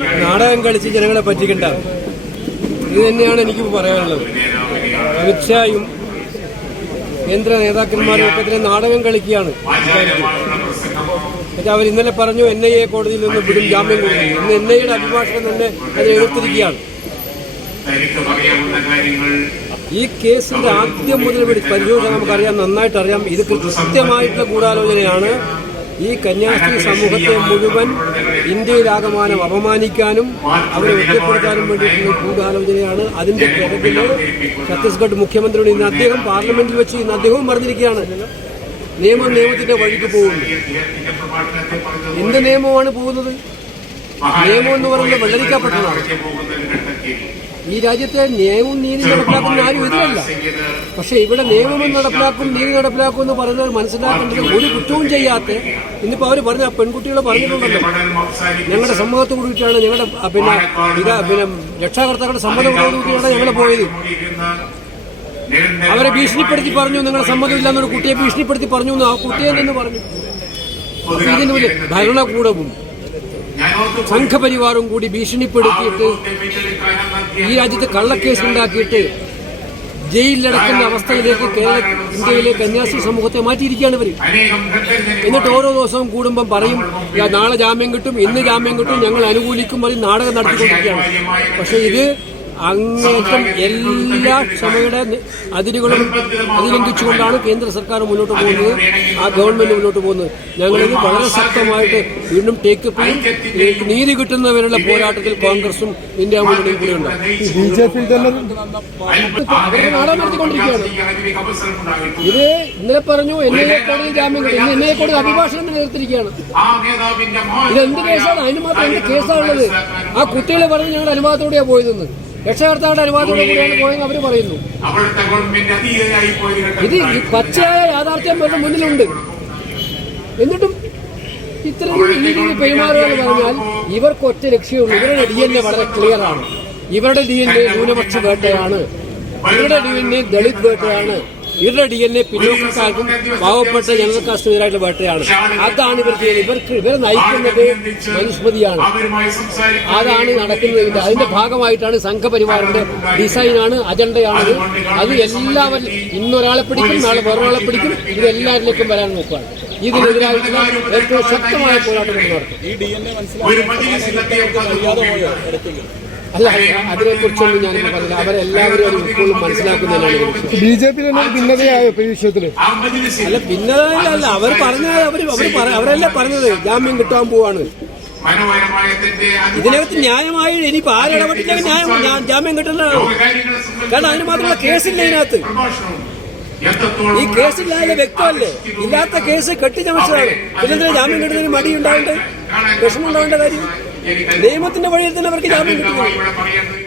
നാടകം കളിച്ച് ജനങ്ങളെ പറ്റിക്കണ്ട. ഇത് തന്നെയാണ് എനിക്ക് പറയാനുള്ളത്. അമിത്ഷായും കേന്ദ്ര നേതാക്കന്മാരും ഒക്കെ തന്നെ നാടകം കളിക്കുകയാണ്. അവർ ഇന്നലെ പറഞ്ഞു എൻ ഐ എ കോടതിയിൽ നിന്ന് വിടും ജാമ്യം കൊടുക്കും ഇന്ന് എൻ ഐയുടെ അഭിഭാഷകൻ തന്നെ അത് എഴുത്തിരിക്കുകയാണ് ഈ കേസിന്റെ ആദ്യം മുതൽ പരിശോധിച്ചാൽ നമുക്കറിയാം നന്നായിട്ട് അറിയാം ഇത് കൃത്യമായിട്ടുള്ള ഗൂഢാലോചനയാണ്. ഈ കന്യാസ്ത്രീ സമൂഹത്തെ മുഴുവൻ ഇന്ത്യയിലാകമാനം അപമാനിക്കാനും അവരെ ഒറ്റപ്പെടുത്താനും വേണ്ടിയിട്ടുള്ള ഗൂഢാലോചനയാണ് അതിന്റെ പിറകിൽ ഛത്തീസ്ഗഡ് മുഖ്യമന്ത്രിയോട് ഇന്ന് അദ്ദേഹം പാർലമെന്റിൽ വെച്ച് ഇന്ന് അദ്ദേഹവും പറഞ്ഞിരിക്കുകയാണ് നിയമം നിയമത്തിന്റെ വഴിക്ക് പോകുന്നു. എന്ത് നിയമമാണ് പോകുന്നത്? നിയമം എന്ന് പറയുന്നത് വെള്ളരിക്കപ്പെട്ടതാണ്. ഈ രാജ്യത്തെ നിയമവും നീതി നടപ്പിലാക്കുന്ന ആരും എതിരല്ല പക്ഷെ ഇവിടെ നിയമം നടപ്പിലാക്കും നീതി നടപ്പിലാക്കും എന്ന് പറയുന്നത് മനസ്സിലാക്കേണ്ടത് ഒരു കുറ്റവും ചെയ്യാത്ത ഇന്നിപ്പോ അവർ പറഞ്ഞ പെൺകുട്ടികളെ പറഞ്ഞിട്ടുണ്ടല്ലോ. ഞങ്ങളുടെ സമ്മതത്തോട് കൂടിയിട്ടാണ് ഞങ്ങളുടെ പിന്നെ ഇതാ പിന്നെ രക്ഷാകർത്താക്കളുടെ സമ്മതത്തോട് കൂടിയാണ് ഞങ്ങൾ പോയത്. അവരെ ഭീഷണിപ്പെടുത്തി പറഞ്ഞു നിങ്ങളുടെ സമ്മതമില്ല ഒരു കുട്ടിയെ ഭീഷണിപ്പെടുത്തി പറഞ്ഞു എന്ന് ആ കുട്ടിയെ തന്നെ പറഞ്ഞു. ഭരണകൂടവും സംഘപരിവാറും കൂടി ഭീഷണിപ്പെടുത്തിയിട്ട് ഈ രാജ്യത്ത് കള്ളക്കേസ് ഉണ്ടാക്കിയിട്ട് ജയിലിലടക്കുന്ന അവസ്ഥയിലേക്ക് കേരള ഇന്ത്യയിലെ കന്യാസ്ത്രീ സമൂഹത്തെ മാറ്റിയിരിക്കുകയാണ് ഇവർ എന്നിട്ട് ഓരോ ദിവസവും കൂടുമ്പം പറയും നാളെ ജാമ്യം കിട്ടും ഇന്ന് ജാമ്യം കിട്ടും ഞങ്ങൾ അനുകൂലിക്കും പറയും നാടകം നടത്തിക്കൊണ്ടിരിക്കുകയാണ്. പക്ഷേ ഇത് അങ്ങേറ്റം എല്ലാ ക്ഷമയുടെ അതിരുകളും അതിലംഘിച്ചുകൊണ്ടാണ് കേന്ദ്ര സർക്കാർ മുന്നോട്ട് പോകുന്നത്. ആ ഗവൺമെന്റ് മുന്നോട്ട് പോകുന്നത്. ഞങ്ങളിത് വളരെ ശക്തമായിട്ട് വീണ്ടും ഈ നീതി കിട്ടുന്നവരുള്ള പോരാട്ടത്തിൽ കോൺഗ്രസും ഇന്ത്യ മുന്നണിയും കൂടെ ഉണ്ട്. ബി ജെ പി നടത്തിക്കൊണ്ടിരിക്കുകയാണ്. ഇത് ഇന്നലെ പറഞ്ഞു എൻ ഐ എ കോടതി ജാമ്യം കിട്ടും. എൻ ഐ എ കോടതി അഭിഭാഷകൻ നിർത്തിയിരിക്കുകയാണ് ആ നേതാവിന്റെ ഇത് എന്ത് കേസാണ്? അതിന് മാത്രം എന്ത് കേസാണുള്ളത്? ആ കുട്ടികളെ പറഞ്ഞ് ഞങ്ങൾ അനുവാദത്തോടെയാണ് പോയതെന്ന്. രക്ഷകർത്താക്കളുടെ അനുവാദത്തോടെ കൂടിയാണ് പോയെന്ന് അവർ പറയുന്നു. ഇത് പച്ചയായ യാഥാർത്ഥ്യം അവരുടെ മുന്നിലുണ്ട്. എന്നിട്ടും ഇത്രയും രീതിയിൽ പെരുമാറുക എന്ന് പറഞ്ഞാൽ ഇവർക്ക് ഒറ്റ ലക്ഷ്യമുള്ളൂ. ഇവരുടെ ഡി എൻ എ വളരെ ക്ലിയർ ആണ്. ഇവരുടെ ഡി എൻ എ ന്യൂനപക്ഷ വേട്ടയാണ്. ഇവരുടെ ഡി എൻ എ ദളിത് വേട്ടയാണ്. ഇവരുടെ ഡി എൻ എ പിന്നോക്കക്കാർക്കും പാവപ്പെട്ട ജനതക്കാർക്കെതിരായിട്ടുള്ള വേട്ടയാണ് അതാണ് ഇവർ ചെയ്യുന്നത് ഇവർക്ക് ഇവരെ നയിക്കുന്നത് മനുസ്മൃതിയാണ്. അതാണ് നടക്കുന്നത് അതിന്റെ ഭാഗമായിട്ടാണ് സംഘപരിവാറിന്റെ ഡിസൈനാണ് അജണ്ടയാണത് അത് എല്ലാവരും ഇന്നൊരാളെ പിടിക്കും നാളെ വേറൊരാളെ പിടിക്കും. ഇത് എല്ലാവരിലേക്കും വരാൻ നോക്കുകയാണ്. ഇതിനെതിരായിട്ടുള്ള ഏറ്റവും ശക്തമായ പോരാട്ടം നടത്തും ഒരു മജീസിൽ അദ്ദേഹം അല്ല അതിനെ കുറിച്ചൊന്നും ഞാനിപ്പോൾ പറഞ്ഞില്ല. അവരെല്ലാവരും അത് ഉൾക്കൊള്ളും മനസ്സിലാക്കുന്നതിനാണ്. ബി ജെ പി ഭിന്നതയായോ വിഷയത്തിൽ? അല്ല ഭിന്നതയിലല്ല. അവർ പറഞ്ഞ അവർ അവർ അവരല്ലേ പറഞ്ഞത്? ജാമ്യം കിട്ടാൻ പോവാണ്. ഇതിനകത്ത് ന്യായമായി ഇനിയിപ്പോ ആരിടപെട്ടില്ലെങ്കിൽ ന്യായം ജാമ്യം കിട്ടുന്നതാണ് കാരണം അതിന് മാത്രമുള്ള കേസില്ല ഇതിനകത്ത്. ഈ കേസില്ലാതെ വ്യക്തമല്ലേ? ഇല്ലാത്ത കേസ് കെട്ടിച്ചമച്ചതാണ്. പിന്നെന്തിനാ ജാമ്യം കിട്ടുന്നതിന് മടി ഉണ്ടാവേണ്ട വിഷമം ഉണ്ടാവേണ്ട കാര്യം? നിയമത്തിന്റെ വഴിയിൽ തന്നെ അവർക്ക് ജാമ്യം കിട്ടുന്നു